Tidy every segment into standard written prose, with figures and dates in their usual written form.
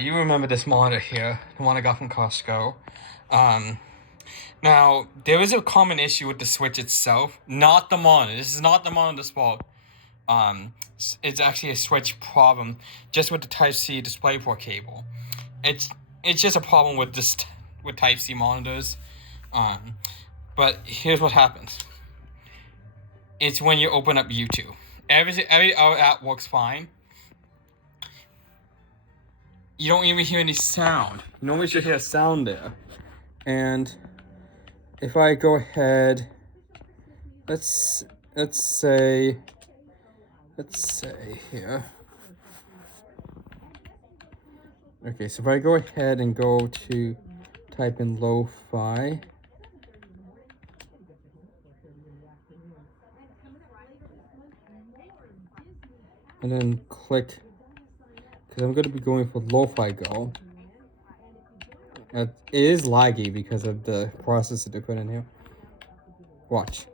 You remember this monitor here, the one I got from Costco. Um, Now, there is a common issue with the Switch itself, not the monitor. This is not the monitor's fault. It's actually a Switch problem, just with the Type-C DisplayPort cable. It's it's just a problem with with Type-C monitors. Um, but here's what happens. It's when you open up YouTube. Every other app works fine. You don't even hear any sound. You normally should hear a sound there. And if I go ahead, let's say here. Okay, so if I go ahead and go to type in lo-fi, and then click, because I'm going to be going for lo-fi go. It is laggy because of the process that they put in here. Watch.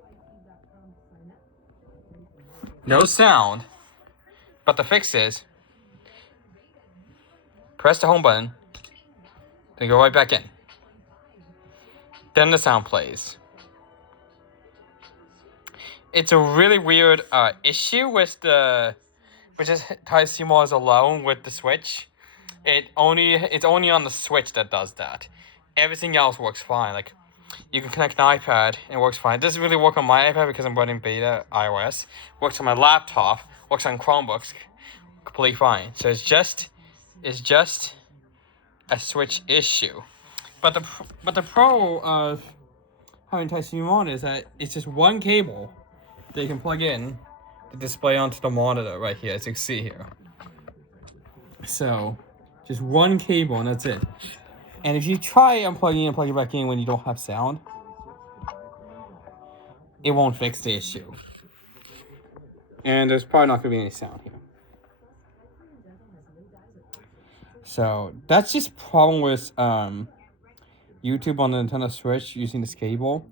No sound, but the fix is press the home button, then go right back in. Then the sound plays. It's a really weird issue with just Type-C models alone with the Switch. It's only on the Switch that does that. Everything else works fine. Like, you can connect an iPad and it works fine. It doesn't really work on my iPad because I'm running beta iOS. Works on my laptop. Works on Chromebooks. Completely fine. So it's just a Switch issue. But the pro of having Type-C on is that it's just one cable that you can plug in to display onto the monitor right here, as you can see here. So, just one cable and that's it. And if you try unplugging and plugging back in when you don't have sound, it won't fix the issue. And there's probably not going to be any sound here. So, that's just a problem with YouTube on the Nintendo Switch using this cable.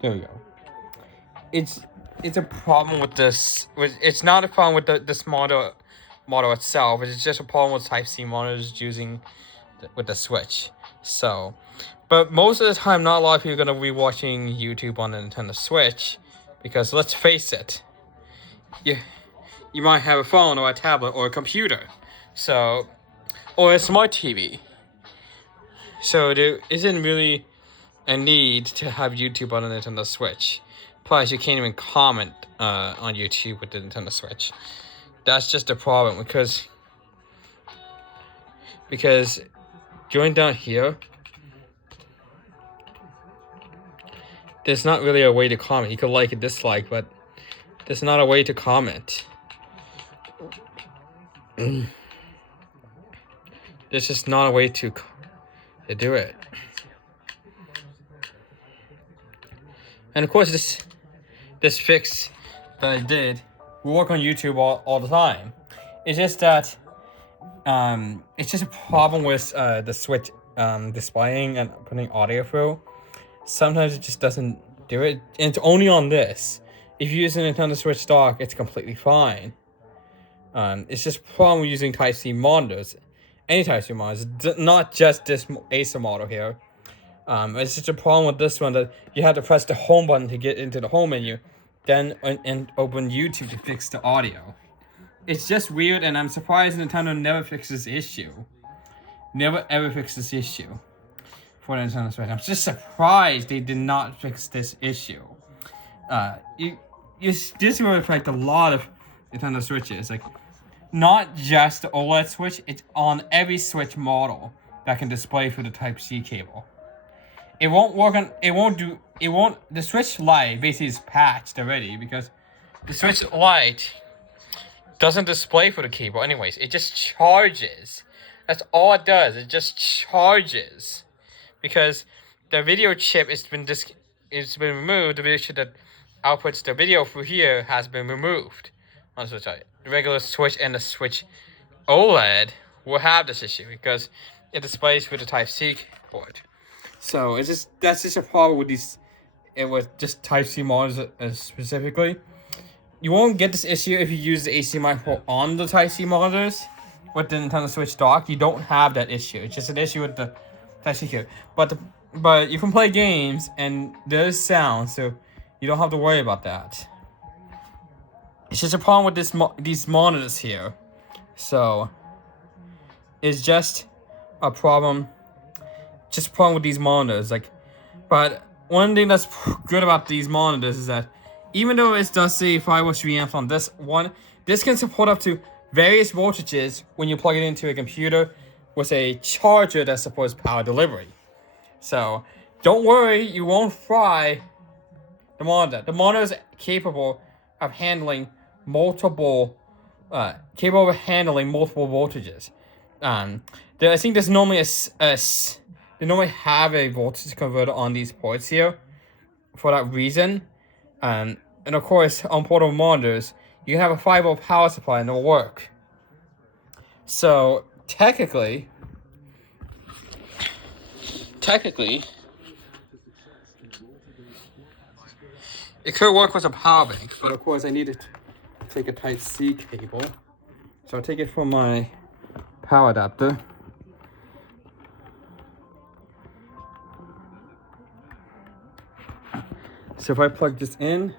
There we go. It's a problem with this. It's not a problem with this model itself. It's just a problem with Type-C monitors using with the Switch. So, but most of the time, not a lot of people are gonna be watching YouTube on the Nintendo Switch, because let's face it, you might have a phone or a tablet or a computer, so, or a smart TV. So there isn't really a need to have YouTube on the Nintendo Switch. Plus, you can't even comment on YouTube with the Nintendo Switch. That's just a problem because going down here, there's not really a way to comment. You could like and dislike, but there's not a way to comment. There's just not a way to do it. And of course, this fix that I did will work on YouTube all the time. It's just that it's just a problem with the Switch displaying and putting audio through. Sometimes it just doesn't do it, and it's only on this. If you use a Nintendo Switch dock, it's completely fine. It's just a problem with using Type-C monitors. Any Type-C monitors, not just this Acer model here. It's just a problem with this one that you have to press the home button to get into the home menu, then and open YouTube to fix the audio. It's just weird, and I'm surprised Nintendo never fixes this issue. Never ever fixes this issue for Nintendo Switch. I'm just surprised they did not fix this issue. This will affect a lot of Nintendo Switches. Like, not just the OLED Switch, it's on every Switch model that can display through the Type-C cable. It won't work on, the Switch Lite basically is patched already, because the Switch Lite doesn't display for the cable anyways. It just charges. That's all it does. It just charges. Because the video chip it's been removed. The video chip that outputs the video through here has been removed on the Switch Lite. The regular Switch and the Switch OLED will have this issue because it displays with the Type-C port. So that's just a problem with these it with just Type-C monitors specifically. You won't get this issue if you use the HDMI port on the Type-C monitors with the Nintendo Switch dock. You don't have that issue. It's just an issue with the Type-C here. But you can play games and there's sound, so you don't have to worry about that. It's just a problem with these monitors here. So it's just a problem. Just a problem with these monitors. But one thing that's good about these monitors is that even though it does say 5 volts 3 amps on this one, this can support up to various voltages when you plug it into a computer with a charger that supports power delivery. So don't worry, you won't fry the monitor. The monitor is capable of handling multiple voltages. I think there's normally they normally have a voltage converter on these ports here for that reason. And of course, on portable monitors, you can have a 5 volt power supply and it'll work. So technically, it could work with a power bank, but of course I need to take a Type-C cable. So I'll take it from my power adapter. So if I plug this in,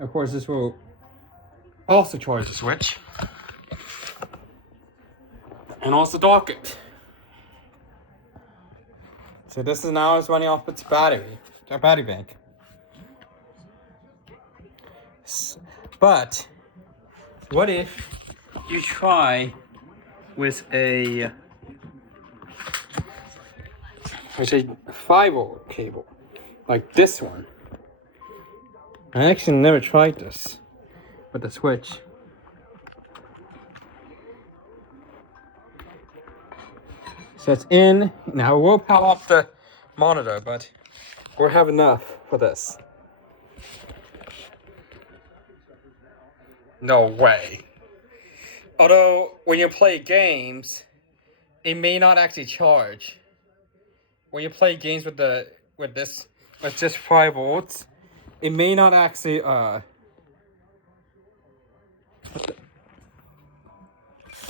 of course this will also charge the Switch and also dock it. So this is now running off its battery bank. But what if you try with a 5 volt cable like this one? I actually never tried this with the Switch. So it's in. Now we'll power up the monitor, but we'll have enough for this. No way. Although when you play games, it may not actually charge. When you play games with just 5 volts, it may not actually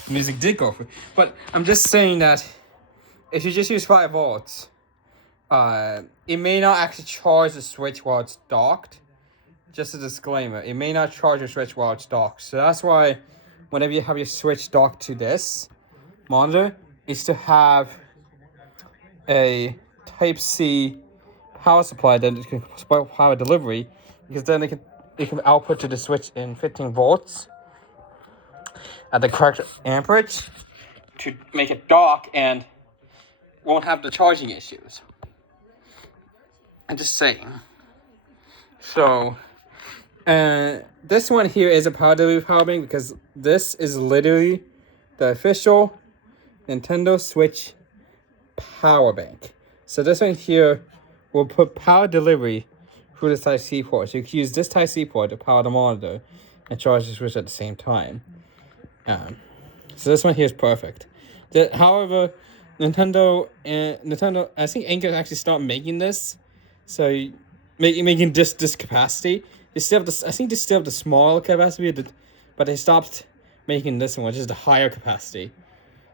music did go for, but I'm just saying that if you just use 5 volts, it may not actually charge the Switch while it's docked. Just a disclaimer, it may not charge your Switch while it's docked. So that's why whenever you have your Switch docked to this monitor, is to have a Type-C power supply that can support power delivery, because then it can output to the Switch in 15 volts at the correct amperage to make it dock and won't have the charging issues. I'm just saying. So this one here is a power delivery power bank, because this is literally the official Nintendo Switch power bank. So this one here will put power delivery through the Type-C port. So you can use this Type-C port to power the monitor and charge the Switch at the same time. So this one here is perfect. However, Nintendo, I think Anker actually started making this. So making this capacity. They still have I think they still have the smaller capacity, but they stopped making this one, which is the higher capacity.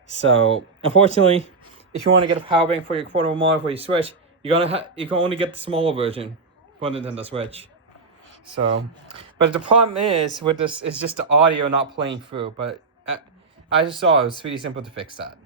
So unfortunately, if you want to get a power bank for your portable monitor for your Switch, you can only get the smaller version for Nintendo Switch. So, but the problem is with this is just the audio not playing through. But I just saw it was really simple to fix that.